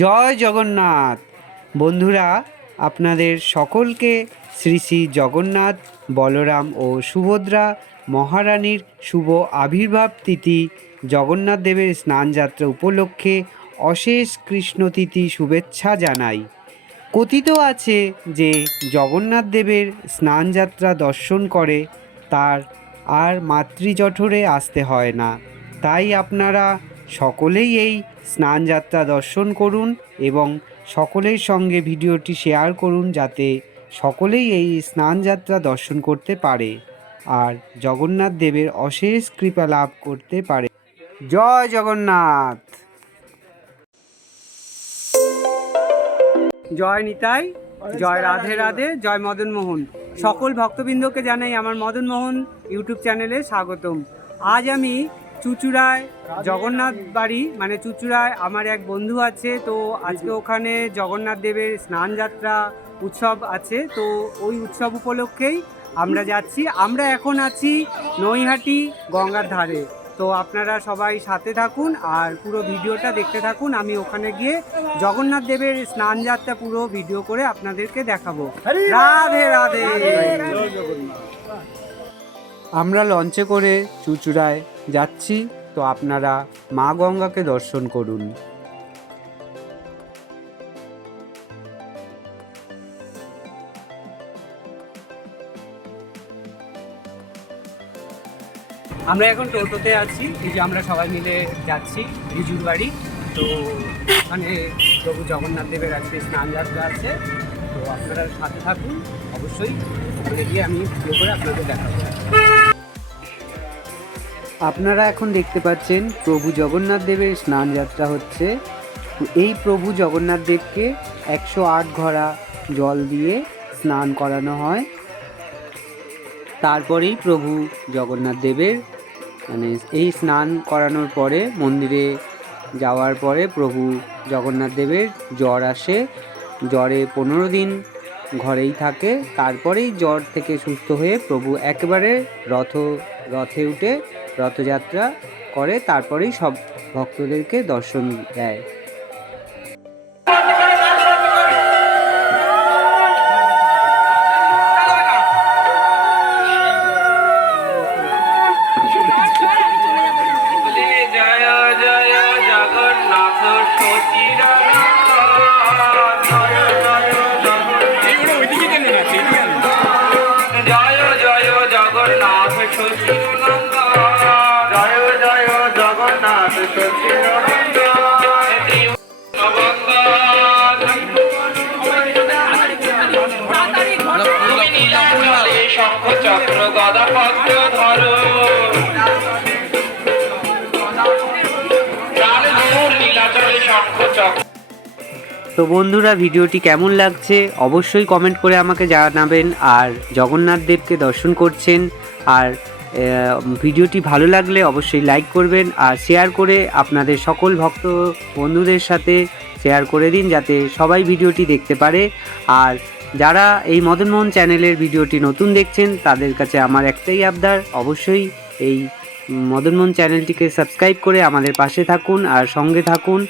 জয় জগন্নাথ। বন্ধুরা, আপনাদের সকলকে শ্রী শ্রী জগন্নাথ, বলরাম ও সুভদ্রা মহারানীর শুভ আবির্ভাব তিথি, জগন্নাথ দেবের স্নানযাত্রা উপলক্ষে অশেষ কৃষ্ণতিথি শুভেচ্ছা জানাই। কথিত আছে যে জগন্নাথ দেবের স্নানযাত্রা দর্শন করে তার আর মাতৃজঠরে আসতে হয় না। তাই আপনারা সকলেই এই স্নানযাত্রা দর্শন করুন এবং সকলের সঙ্গে ভিডিওটি শেয়ার করুন যাতে সকলেই এই স্নানযাত্রা দর্শন করতে পারে। আর জগন্নাথ দেবের অশেষ কৃপা লাভ করতে পারে। জয় জগন্নাথ! জয় নিতাই জয় রাধে রাধে। জয় মদন মোহন সকল ভক্তবৃন্দকে জানাই আমার মদন মোহন ইউটিউব চ্যানেলে স্বাগতম। আজ আমি চুচুড়ায় জগন্নাথ বাড়ি মানে চুচুড়ায় আমার এক বন্ধু আছে তো আজকে ওখানে জগন্নাথ দেবের স্নান যাত্রা উৎসব আছে তো ওই উৎসব উপলক্ষেই আমরা যাচ্ছি। আমরা এখন আছি নৈহাটি গঙ্গার ধারে। তো আপনারা সবাই সাথে থাকুন আর পুরো ভিডিওটা দেখতে থাকুন। আমি ওখানে গিয়ে জগন্নাথ দেবের স্নান যাত্রা পুরো ভিডিও করে আপনাদেরকে দেখাবো। রাধে রাধে। আমরা লঞ্চে করে চুচুড়ায় যাচ্ছি, তো আপনারা মা গঙ্গাকে দর্শন করুন। আমরা এখন টোটোতে আছি, এই যে আমরা সবাই মিলে যাচ্ছি রিজুর বাড়ি। তো ওখানে প্রভু জগন্নাথ দেবের আজকে স্নান যাত্রা আছে, তো আপনারা সাথে থাকুন, অবশ্যই। ওখানে গিয়ে আমি ভিডিও করে আপনাদের দেখাবো। আপনারা এখন দেখতে পাচ্ছেন প্রভু জগন্নাথ দেবের স্নান যাত্রা হচ্ছে। এই প্রভু জগন্নাথ দেবকে একশো আট ঘরা জল দিয়ে স্নান করানো হয়। তারপরেই প্রভু জগন্নাথ দেবের মানে এই স্নান করানোর পরে, মন্দিরে যাওয়ার পরে প্রভু জগন্নাথ দেবের জ্বর আসে। জ্বরে পনেরো দিন ঘরেই থাকে। তারপরেই জ্বর থেকে সুস্থ হয়ে প্রভু একেবারে রথ, রথে উঠে রথযাত্রা করে তারপরেই সব ভক্তদেরকে দর্শন দেয়। তো বন্ধুরা, ভিডিওটি কেমন লাগছে অবশ্যই কমেন্ট করে আমাকে জানাবেন। আর জগন্নাথ দেবকে দর্শন করছেন। আর ভিডিওটি ভালো লাগলে অবশ্যই লাইক করবেন আর শেয়ার করে আপনাদের সকল ভক্ত বন্ধুদের সাথে শেয়ার করে দিন যাতে সবাই ভিডিওটি দেখতে পারে। আর যারা এই মদনমোহন চ্যানেলের ভিডিওটি নতুন দেখছেন, তাদের কাছে আমার একটাই আবদার, অবশ্যই এই মদনমোহন চ্যানেলটিকে সাবস্ক্রাইব করে আমাদের পাশে থাকুন আর সঙ্গে থাকুন।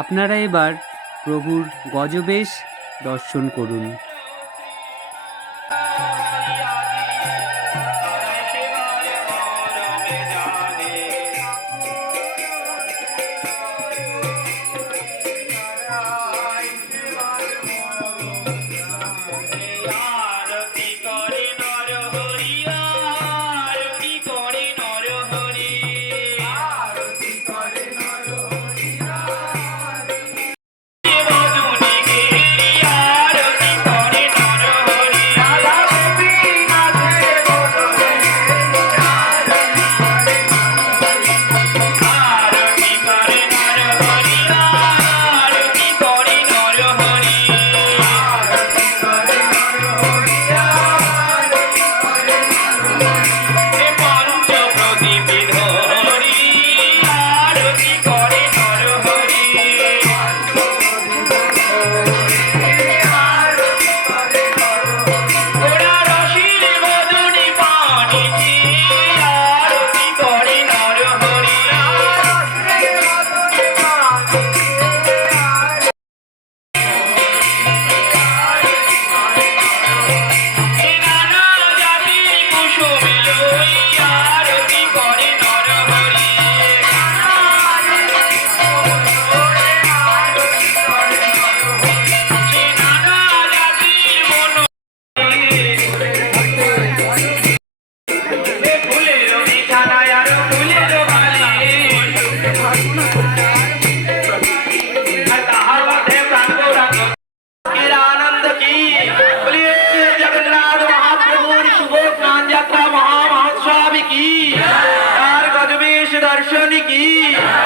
আপনারা এবার প্রভুর গজবেশ দর্শন করুন। মহা